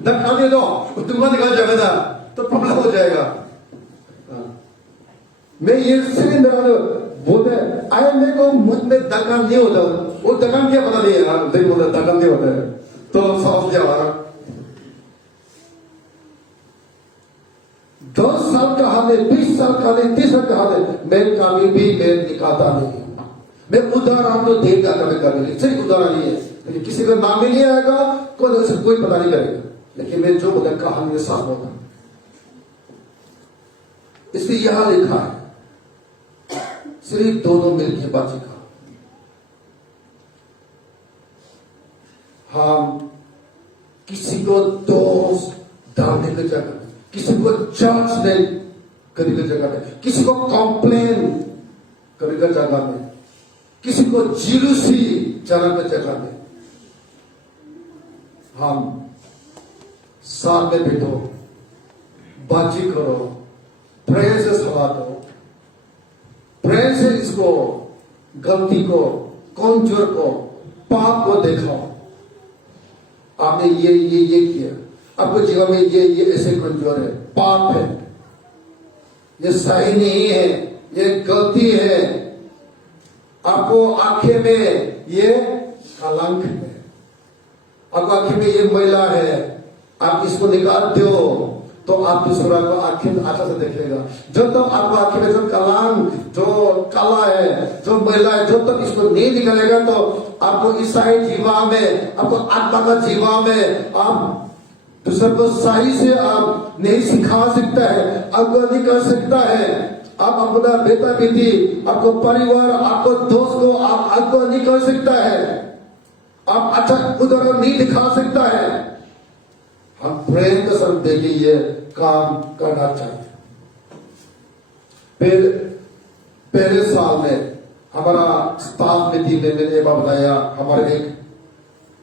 दखल दे दो तुम्हारा निकल जाएगा तो प्रॉब्लम हो जाएगा। मैं ये सिर्फ बोलते हैं आए मेरे को मुझ में दखल नहीं होता, वो दखल क्या पता नहीं है, देख बोलते दखल नहीं होता है तो समझ जाओ। 10 साल का हाल है, 20 साल का हाल है, 30 साल का हाल है, मैं कभी भी मैं निकालता नहीं। मैं उदाहरण तो देगा कभी सिर्फ उदाहरण ही है, लेकिन किसी को नाम ही नहीं आएगा, कोई पता नहीं करेगा, लेकिन मैं जो बोला कहानी में साफ होगा। इसलिए यहां लिखा है सिर्फ दोनों मिलकर बातचीत का। हम किसी को दोष डालने की जगह, किसी को जजमेंट करने की जगह में, किसी को कंप्लेन करने की जगह में, किसी को जीलूसी चलाने की जगह में, हम साथ में बैठो, बातचीत करो, प्रेम से सलाह दो, प्रेम से इसको गलती को, कमजोर को, पाप को दिखाओ। आपने ये किया, आपको जीवन में ये ऐसे कमजोर है, पाप है, ये सही नहीं है, ये गलती है, आपको आंखें में ये कलंक है, आपको आंखें में ये मैला है, आप इसको निकाल दो तो आप दूसरा को आंखें आशा से देखेगा। जब तक आपको आंखें में जो कलंक, जो काला है, जो मैला है, जब तक इसको नहीं निकालेगा तो आपको ईसाई जीवा में, आपको आत्मा का जीवा में आप दूसरे को सही से आप नहीं सिखा सकता है, आपको नहीं कर सकता है। आप अपना बेटा बेटी, आपको परिवार, आपको दोस्त को आपको नहीं कर सकता है, आप अच्छा उदाहरण नहीं दिखा सकता है। हम प्रेम के साथ देखिए ये काम करना चाहिए। पहले साल में हमारा स्टाफ मीटिंग में मैंने बताया, हमारे एक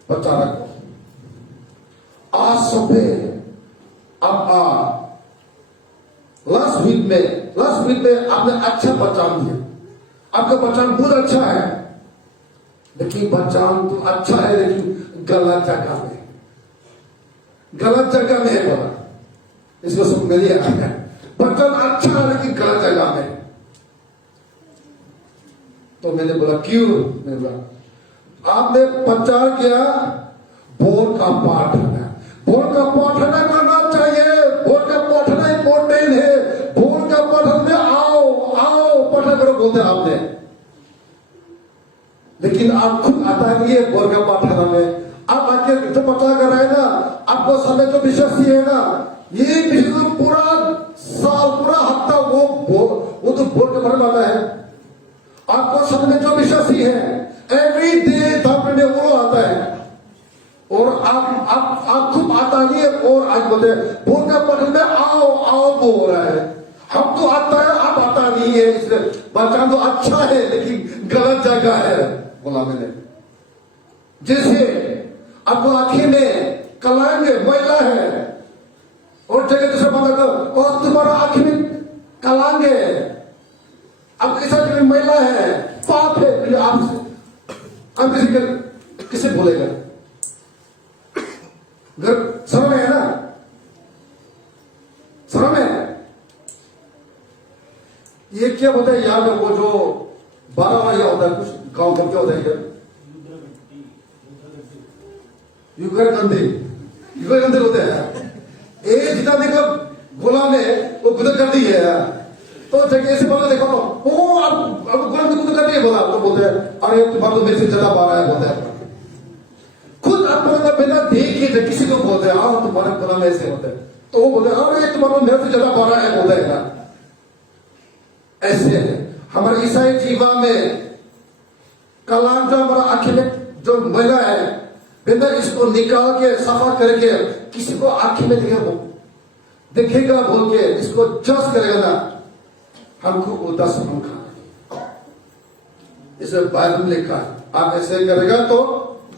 बच्चा रखो आज सुबह अब लास्ट वीक में आपने अच्छा पहचान दिया, आपका पहचान बहुत अच्छा है, लेकिन पहचान तो अच्छा है लेकिन गलत जगह में है बोला, इसको समझ लिया। पहचान अच्छा है लेकिन गलत जगह में। तो मैंने बोला क्यों? मैंने बोला आपने प्रचार किया बोर्ड का पाठन है, बोर्ड का पाठन करना चाहिए, बोर्ड का पाठन इंपॉर्टेंट है, बोर्ड का पाठन में आओ पाठन करो बोलते आपने, लेकिन आप खुद आता नहीं है बोर्ड का पाठन में। आप आके जो पता कर रहे हैं ना, आपको समय जो विश्वासी है ना, ये पूरा साल पूरा हफ्ता वो तो बोर्ड का पढ़ने वाला है। आपको समय जो विश्वासी है एवरी डे धर्म में वो आता है, और आप खुद आता नहीं है, और आज बोलते हैं बोर्ड का पढ़ने में आओ बोल रहा है। हम तो आता है, आप आता नहीं है, इसलिए बच्चा तो अच्छा है लेकिन गलत जगह है बोला मैंने। जैसे आपको आंखें में कलंक मैला है, और जगह दूसरा बंदा को और तुम्हारा आंखें में कलंक है, अब ऐसा जगह मैला है, पाप है, आप किसे बोलेगा? घर शर्म है ना, शर्म है। ये क्या होता है यार, वो जो 12 वाला होता है, कुछ गांव का क्या होता है यार, युगर गंदे होते हैं। एक जितना देखो गोला में वो गुदर कर दी है, तो जगह से बोला देखो वो अब गोला में गुदर कर दी है बोला, तो बोलते हैं अरे तुम्हारा तो मेरे से ज्यादा 12 है बोलते हैं। खुद आप बिना देखे किसी को बोलते हैं आओ तुम्हारे गोला में ऐसे होते हैं, तो वो बोलते हैं अरे तुम्हारा मेरे से ज्यादा 12 है बोलते हैं ना। ऐसे हमारे ईसाई जीवा में कलाम जो हमारा आंखें में जो मैला है, बिना इसको निकाल के सफा करके किसी को आंखें में देखेगा बोल के इसको जज करेगा ना, हमको उल्टा समझ खा। इसे बाइबल में लिखा है आप ऐसे करेगा तो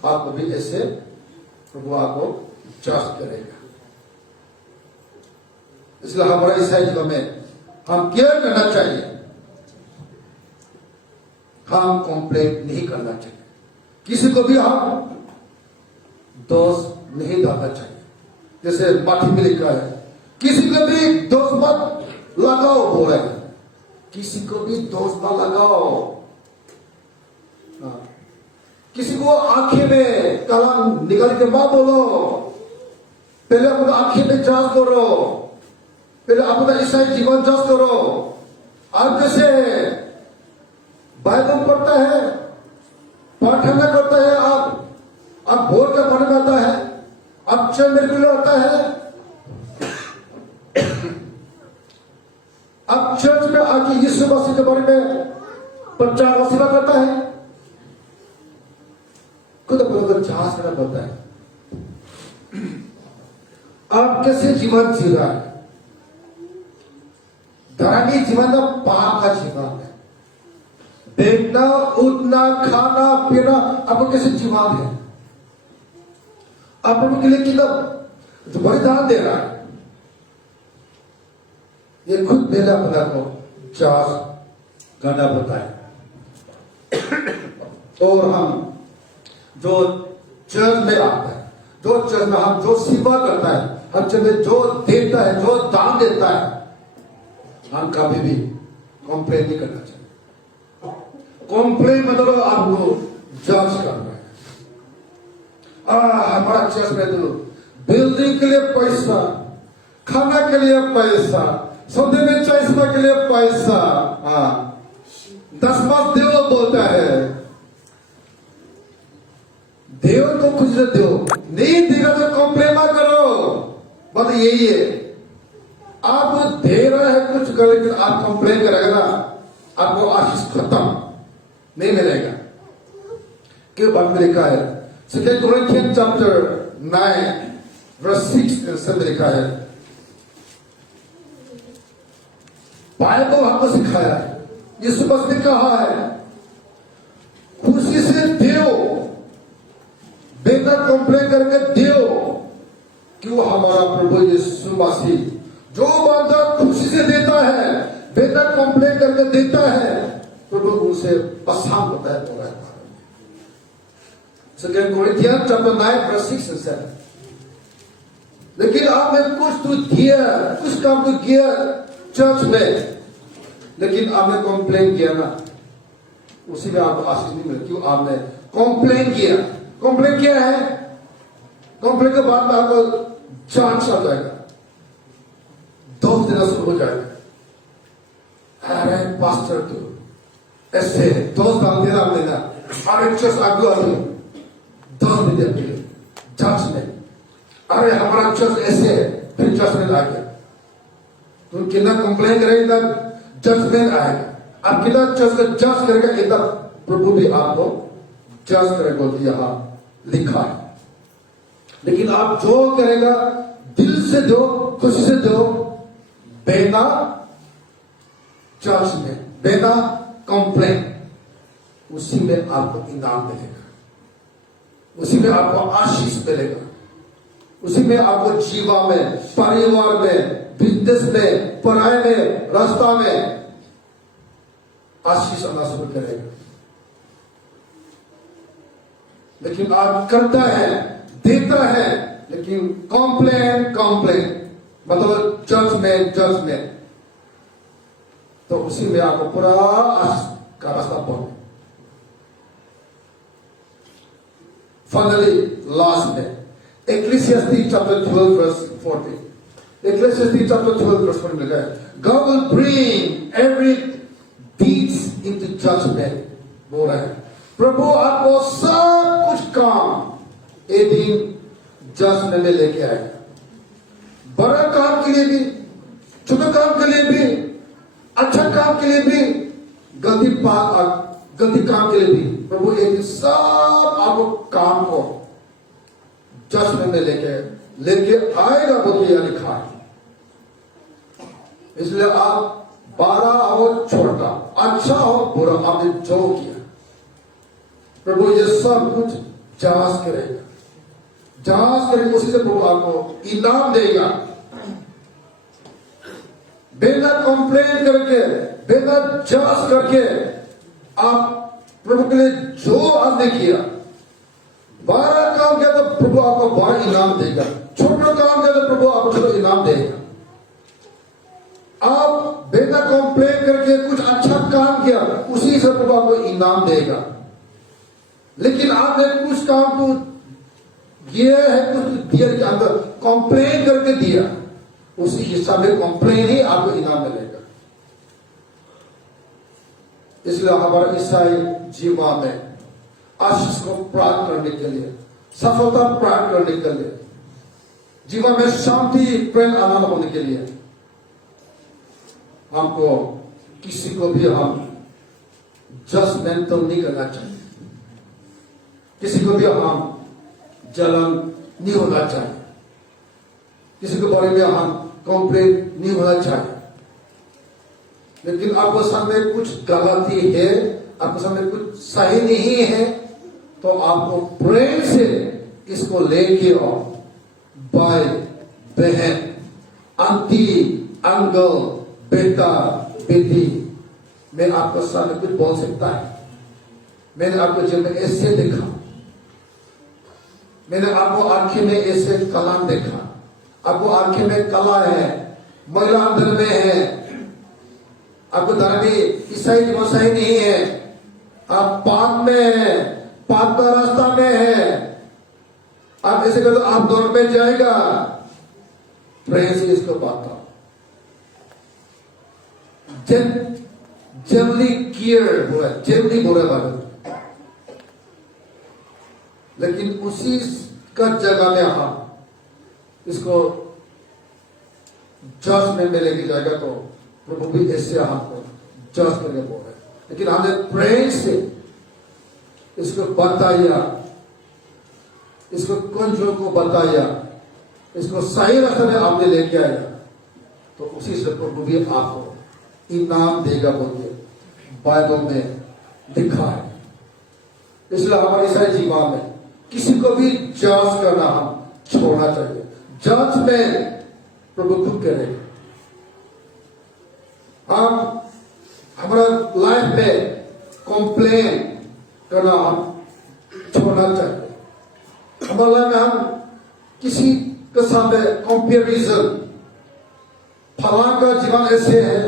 आपको भी ऐसे प्रभु आपको जज करेगा। इसलिए हमारा ईसाई जीवन में हम क्या करना चाहिए? हम कंप्लेंट नहीं करना चाहिए, किसी को भी हम दोष नहीं डालना चाहिए। जैसे पाठी में लिखा है किसी को भी दोष मत लगाओ बोल रहे हैं, किसी को भी दोष मत लगाओ। किसी को आंखें में कलंक निकाल के मत बोलो, पहले अपने आंखें में जांच करो, पहले अपना ईसाई जीवन जज करो। आप कैसे बाइबल पढ़ता है, प्रार्थना करता है, आप बोल कर पढ़ पाता है, आप चर्च में आता है, आप चर्च में आके यीशु मसीह के बारे में प्रचार और सेवा करता है। खुद अपना जांच करना पड़ता है। आप कैसे जीवन जी रहा है? धर्मी जीवन का पाप का जीवन है। बैठना, उठना, खाना, पीना, आपको कैसे जीवन है? आप प्रभु के लिए कितना बलिदान दे रहा है? ये खुद मेरा अपना को जांच करना पड़ता है। और हम जो चर्च में आता है, जो चर्च में हम जो सेवा करता है, हम चर्च में जो देता है, जो दान देता है, हम कभी भी कॉम्प्लेन नहीं करना चाहिए। कॉम्प्लेन मतलब आपको जज कर रहे हैं। हमारा चर्च में तो बिल्डिंग के लिए पैसा, खाना के लिए पैसा, सौदे में चश्मा के लिए पैसा, 10 देव बोलता है। देव तो कुछ न दो, नहीं देगा तो कंप्लेन ना करो। बात यही है, आप दे रहे हैं कुछ कर, लेकिन आप कंप्लेन करेगा ना, आपको आशीष खत्म नहीं मिलेगा। क्यों बात में लिखा है? सेकंड कोरिन्थियंस चैप्टर 9 वर्स 6 से लिखा है। बाइबल हमको सिखाया है, यीशु मसीह ने कहा है, खुशी से दो, बेटा कंप्लेन करके दो। क्यों? हमारा प्रभु यीशु मसीह जो बंदा खुशी से देता है, बेटा कंप्लेन करके देता है, प्रभु उसे पसंद होता है। तो सेकंड कोरिन्थियंस चैप्टर 9 वर्स 6 से 7। लेकिन आपने कुछ तो दिया, कुछ काम तो किया चर्च में, लेकिन आपने कंप्लेन किया ना, उसी में आपको आशीष नहीं मिली। क्यों? आपने कंप्लेन किया। कंप्लेन किया है, कंप्लेन के बाद में आपको जांच आ जाएगा, दोष देना शुरू हो जाएगा। अरे पास्टर तो ऐसे दोष डाल देना, देना अरे चर्च आगे आगे दोष दे देते जांच में। अरे हमारा चर्च ऐसे, फिर चर्च में आ गया। तुम कितना कंप्लेन करेगा, जजमेंट आएगा। आप कितना चर्च का जज करेगा, इतना प्रभु भी आपको जज करेगा। यहां लिखा है। लेकिन आप जो करेगा दिल से दो, खुशी से दो, बिना चर्च में, बिना कंप्लेन, उसी में आपको इनाम मिलेगा, उसी में आपको आशीष मिलेगा, उसी में आपको जीवा में, परिवार में, बिजनेस में, पढ़ाई में, रास्ता में आशीष आना शुरू करेगा। लेकिन आप करता है, देता है, लेकिन कंप्लेन मतलब जज में, तो उसी में आपको पूरा आशीष का रास्ता बंद। फाइनली लास्ट में Ecclesiastes chapter 12 verse 40. Ecclesiastes chapter 12 verse 40 लिखा है, God will bring every deeds into judgment. बोल रहा है प्रभु आपको सब कुछ काम एक दिन जजमेंट में लेके आएगा। बड़ा काम के लिए भी, छोटे काम के लिए भी, अच्छा काम के लिए भी, गलती काम के लिए भी, प्रभु एक दिन सब आपको काम को जजमेंट में लेके आएगा। बोलिए या लिखा है। इसलिए आप बड़ा हो छोटा, अच्छा हो बुरा, आपने जो किया, प्रभु ये सब कुछ जांच करेगा। उसी से प्रभु आपको इनाम देगा। बिना कंप्लेन करके, बिना जांच करके आप प्रभु के लिए जो आपने किया, 12 काम किया तो प्रभु आपको 12 इनाम देगा। छोटा काम किया तो प्रभु आपको छोटा इनाम देगा। आप बिना कंप्लेन करके कुछ अच्छा काम किया, उसी से प्रभु आपको इनाम देगा। लेकिन आपने कुछ काम तो किया है, कुछ दिया के अंदर कंप्लेन करके दिया, उसी हिस्सा में कंप्लेन ही आपको इनाम मिलेगा। इसलिए हमारा ईसाई जीवन में आशीष को प्राप्त करने के लिए, सफलता प्राप्त करने के लिए, जीवन में शांति प्रेम आनंद होने के लिए हमको किसी को भी हम जजमेंटल नहीं करना चाहिए, किसी को भी हम जलन नहीं होना चाहिए, किसी के बारे में हम कंप्लेन नहीं होना चाहिए। लेकिन आपको सामने कुछ गलती है, आपके सामने कुछ सही नहीं है, तो आपको प्रेम से इसको लेके आओ। भाई बहन, आंटी अंकल, बेटा बेटी, मैं आपको सामने कुछ बोल सकता है, मैंने आपको जीवन में ऐसे देखा, मैंने आपको आंखें में ऐसे कलाम देखा, आपको आंखें में कला है, महिला अंदर में है, आपको धर्मी ईसाई जीवन सही नहीं है, आप पाप में है, पाप का रास्ता में है, आप ऐसे कर आप दौड़ में जाएगा। प्रेम से इसको पाता जनरली केयर हो रहा है, जनरली बोल रहा है, लेकिन उसी का जगह में हम इसको जज में लेके जाएगा तो प्रभु भी ऐसे हमको जज करके बोल रहे हैं। लेकिन हमने प्रेम से इसको बताया, इसको कंट्रोल को बताया, इसको सही रास्ते में आपने लेके आया, तो उसी से प्रभु भी आपको इनाम देगा बोलिए बाइबल में लिखा है। इसलिए हमारे ईसाई जीवन में किसी को भी जज करना हम छोड़ना चाहिए। जज में प्रभु खुद करेगा। हम हमारा लाइफ में कंप्लेन करना हम छोड़ना चाहिए। हमारे लाइफ में हम किसी के सामने कंपैरिजन, फलां का जीवन ऐसे है,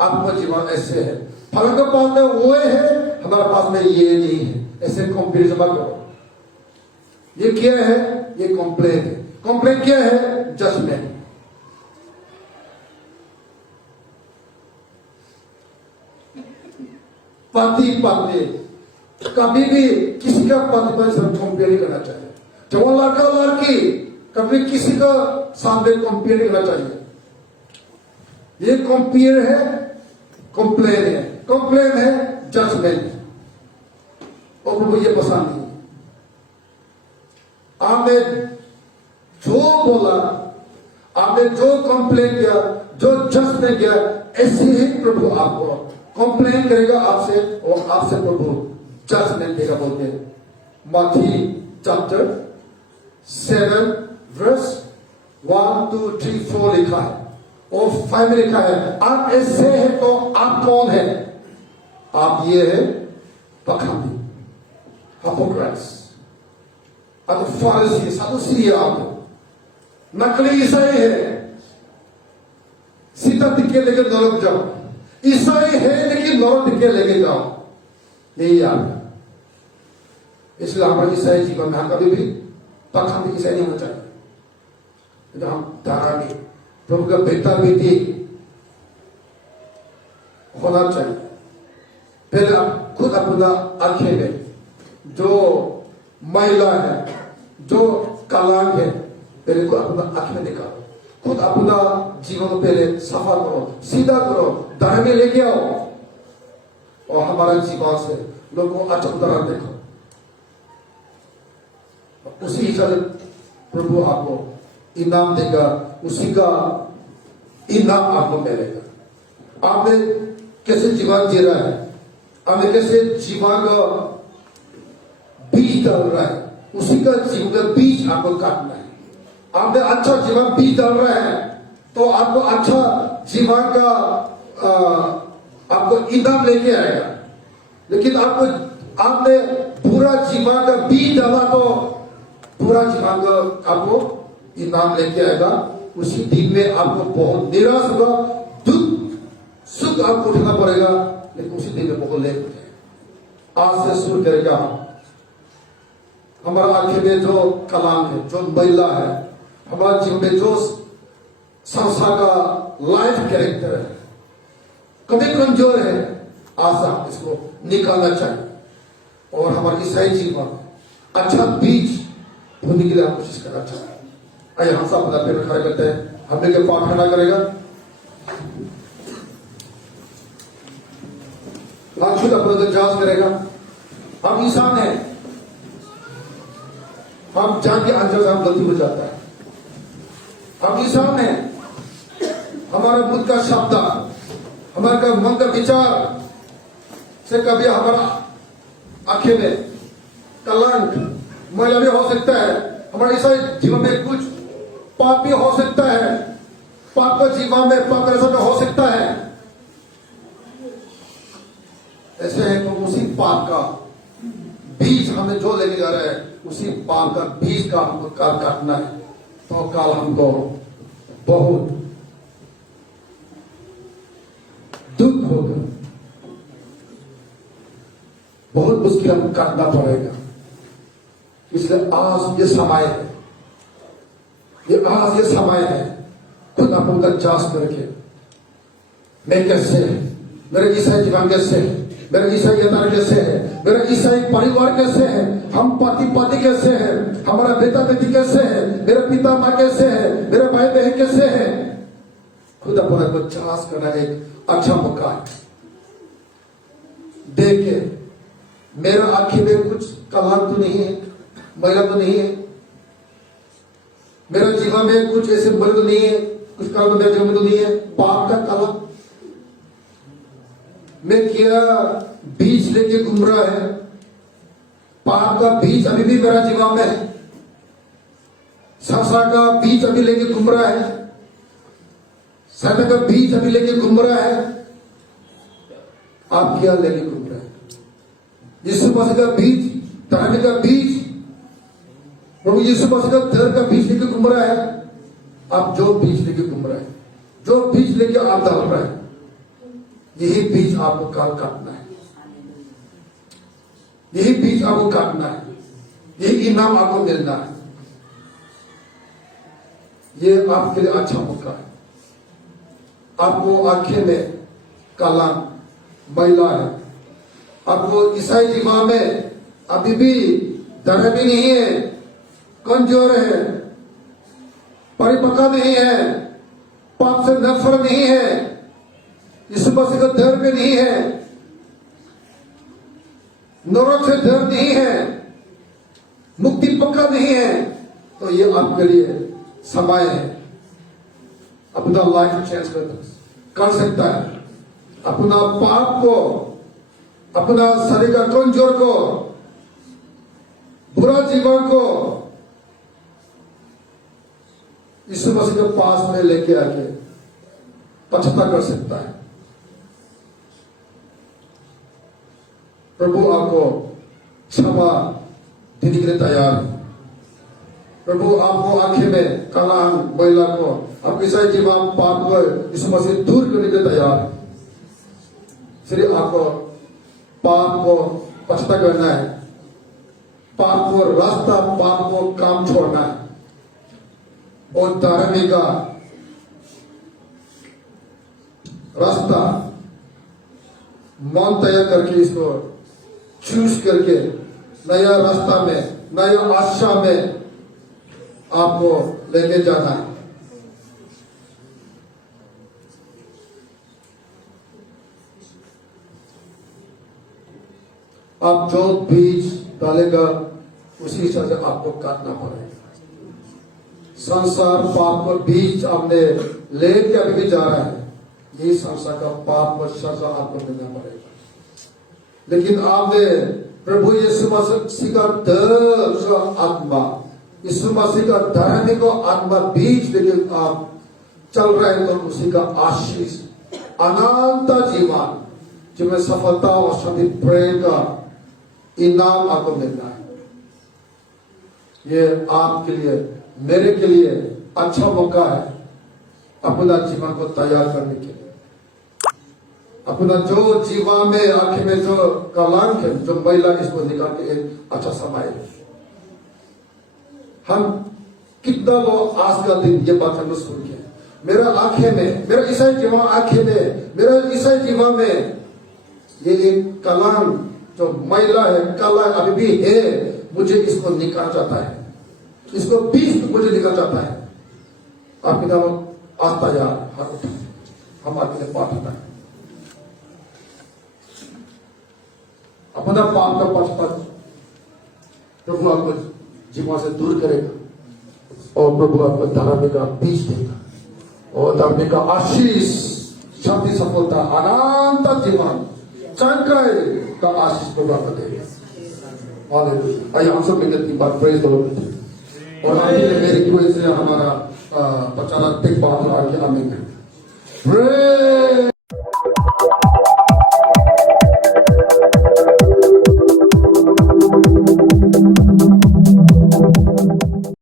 आपका जीवन ऐसे है, फलां के पास में वो है, हमारे पास में ये नहीं है, ऐसे कंपैरिजन मत करो। ये क्या है? ये कंप्लेन है। कंप्लेन क्या है? जजमेंट। पति पत्नी कभी भी किसी का पति पत्नी से कंपेयर नहीं करना चाहिए। जब वो लड़का लड़की कभी किसी का सामने कंपेयर नहीं करना चाहिए। ये कंपेयर है, कंप्लेन है, कंप्लेन है जजमेंट। और प्रभु ये पसंद नहीं। आपने जो बोला, आपने जो कंप्लेन किया, जो जजमेंट किया, ऐसे ही प्रभु आपको कंप्लेन करेगा आपसे, और आपसे प्रभु जजमेंट देगा। बोलते मत्ती चैप्टर 7 वर्स 1 2 3 4 लिखा है और 5 में लिखा है, आप ऐसे हैं तो आप कौन है? आप ये है पखंडी, हिपोक्रेट्स, आप फारिसी, सदूसी, आप नकली ईसाई है, सीधा दिखे लेकर नरक जाओ। ईसाई है लेकिन नरक दिखे लेके जाओ, यही याद। इसलिए हमारे ईसाई जीवन में हम कभी भी पखंडी ईसाई नहीं होना चाहिए। तो हम धार्मिक प्रभु का बेटा बेटी होना चाहिए। पहले आप खुद अपना आंखें में जो महिला है, जो कलंक है, पहले को अपना आंख में निकालो। खुद अपना जीवन को पहले सफा करो, सीधा करो, दाहिने लेके आओ, और हमारा जीवन से लोगों को अच्छा उदाहरण देखो। उसी हिसाब से प्रभु आपको इनाम देगा, उसी का इनाम आपको मिलेगा। आपने कैसे जीवन जी रहा है, आपने कैसे जीवन का बीज डाल रहा है, उसी का जीवन का बीज आपको काटना है। आपने अच्छा जीवन बीज डाल रहे हैं तो आपको अच्छा जीवन का आपको इनाम लेके आएगा। लेकिन आपने पूरा जीवन का बीज डाला तो पूरा जीवन का आपको इनाम लेके आएगा। उसी दिन में आपको बहुत निराश होगा, दुख सुख आपको उठना पड़ेगा, लेकिन उसी दिन में बहुत लेट हो जाएगा। आज से शुरू करेगा हमारा आंखें में जो कलाम है, जो महिला है, हमारे जीवन में जो संसार का लाइफ कैरेक्टर है, कभी कमजोर है, आशा इसको निकालना चाहिए और हमारे ईसाई जीवन अच्छा बीज बोने के लिए हम कोशिश करना चाहिए। आइए हम सब अपना पैर खड़े करते हैं, हम लेके प्रार्थना करेगा। हम खुद अपना जांच करेगा। हम इंसान हैं, हम जान के अंदर से हम गलती हो जाता है। हम इंसान हैं, हमारा मुंह का शब्द, हमारा मन का विचार से कभी हमारा आंखें में कलंक मैला भी हो सकता है। हमारे ईसाई जीवन में कुछ पाप भी हो सकता है, पाप का जीवन में पाप का रस हो सकता है। ऐसे है तो उसी पाप का बीज हमें जो लेके जा रहे हैं, उसी पाप का बीज का हमको काल काटना है। तो काल हमको बहुत दुख होगा, बहुत मुश्किल हम काटना पड़ेगा। इसलिए आज ये समय है, आज ये समय है, खुद अपन का जांच करके मैं कैसे है, मेरे ईसाई जीवन कैसे है, मेरा ईसाई यथार्थ कैसे है, मेरा ईसाई परिवार कैसे है, हम पति पति कैसे है, हमारा बेटा बेटी कैसे है, मेरा पिता माँ कैसे है, मेरे भाई बहन कैसे है। खुद अपना को जांच करना एक अच्छा मौका है। देखे मेरा आंखी में कुछ कलंक तो नहीं है, मैला तो नहीं है, मेरा जीवन में कुछ ऐसे बुरे तो नहीं है, कुछ काम मेरे जीवन में तो नहीं है, पाप का कलंक। मैं क्या बीज लेके घूम रहा है, पाप का बीज अभी भी मेरा जीवन में है, संसार का बीज अभी लेके घूम रहा है, शैतान का बीज अभी लेके घूम रहा है। आप क्या लेके घूम रहे हैं? यीशु मसीह का बीज, धर्म का बीज, प्रभु यीशु मसीह का धर्म का बीज लेके घूम रहा है। आप जो बीज लेके घूम रहे हैं, जो बीज लेके आप डाल रहे हैं, यही बीज आपको काल काटना है, यही बीज आपको काटना है, यही इनाम आपको मिलना है। ये आपके लिए अच्छा मौका है। आपको आंखें में काला मैला है, आपको ईसाई जीवन में अभी भी धर्म भी नहीं है, कमजोर है, परिपक्व नहीं है, पाप से नफरत नहीं है, यीशु मसीह का डर में नहीं है, नरक से डर नहीं है, मुक्ति पक्का नहीं है। तो ये आपके लिए समय है, अपना लाइफ चेंज कर सकता है। अपना पाप को, अपना शरीर का कमजोर को, बुरा जीवन को यीशु मसीह के पास में लेके आके पछता कर सकता है। प्रभु आपको क्षमा देने के लिए तैयार है। प्रभु आपको आंखें में काला मैला को, आपके ईसाई जीवन पाप को यीशु मसीह दूर करने के लिए तैयार है। सिर्फ आपको पाप को पछता करना है, पाप को रास्ता, पाप को काम छोड़ना है और धार्मिक का रास्ता मन तय करके, इसको चूज करके नया रास्ता में, नया आशा में आपको लेके जाना है। आप जो बीज डालेगा उसी हिसाब से आपको काटना पड़ेगा। संसार पाप का बीज आपने लेके अभी भी जा रहा है, यही संसार का पाप का सजा आपको देना पड़ेगा। लेकिन आपने प्रभु यीशु मसीह का दर्द आत्मा, यीशु मसीह का धर्म को आत्मा बीज लेके आप चल रहे हैं, तो उसी का आशीष अनंत जीवन जिसमें सफलता और शांति प्रेम का इनाम आपको मिलना है। ये आपके लिए, मेरे के लिए अच्छा मौका है अपना जीवन को तैयार करने के लिए। अपना जो जीवन में आंखें में जो कलंक है, जो मैला, इसको निकाल के एक अच्छा समय है। हम कितना वो आज का दिन ये बात हमने सुन के मेरा आंखें में, मेरा ईसाई जीवन आंखें में, मेरा ईसाई जीवन में ये एक कलाम जो मैला है, काला अभी भी है, मुझे इसको निकाल जाता है, इसको पीस मुझे निकाल जाता है। आपके नाम आता यार हाथ उठा, हम आपके लिए प्रार्थना है, अपना पाप का पक्षपात प्रभु आपको जीवन से दूर करेगा और प्रभु आपको धार्मिक का बीज देगा और धार्मिक का आशीष, शांति, सफलता, अनंत जीवन, चांकाई का आशीष प्रभु आपको देगा। हालेलुया। आइए हम सब मिलकर की बात प्रेज द लॉर्ड और मेरी कोई से हमारा पचाना टिक बात आगे आमीन।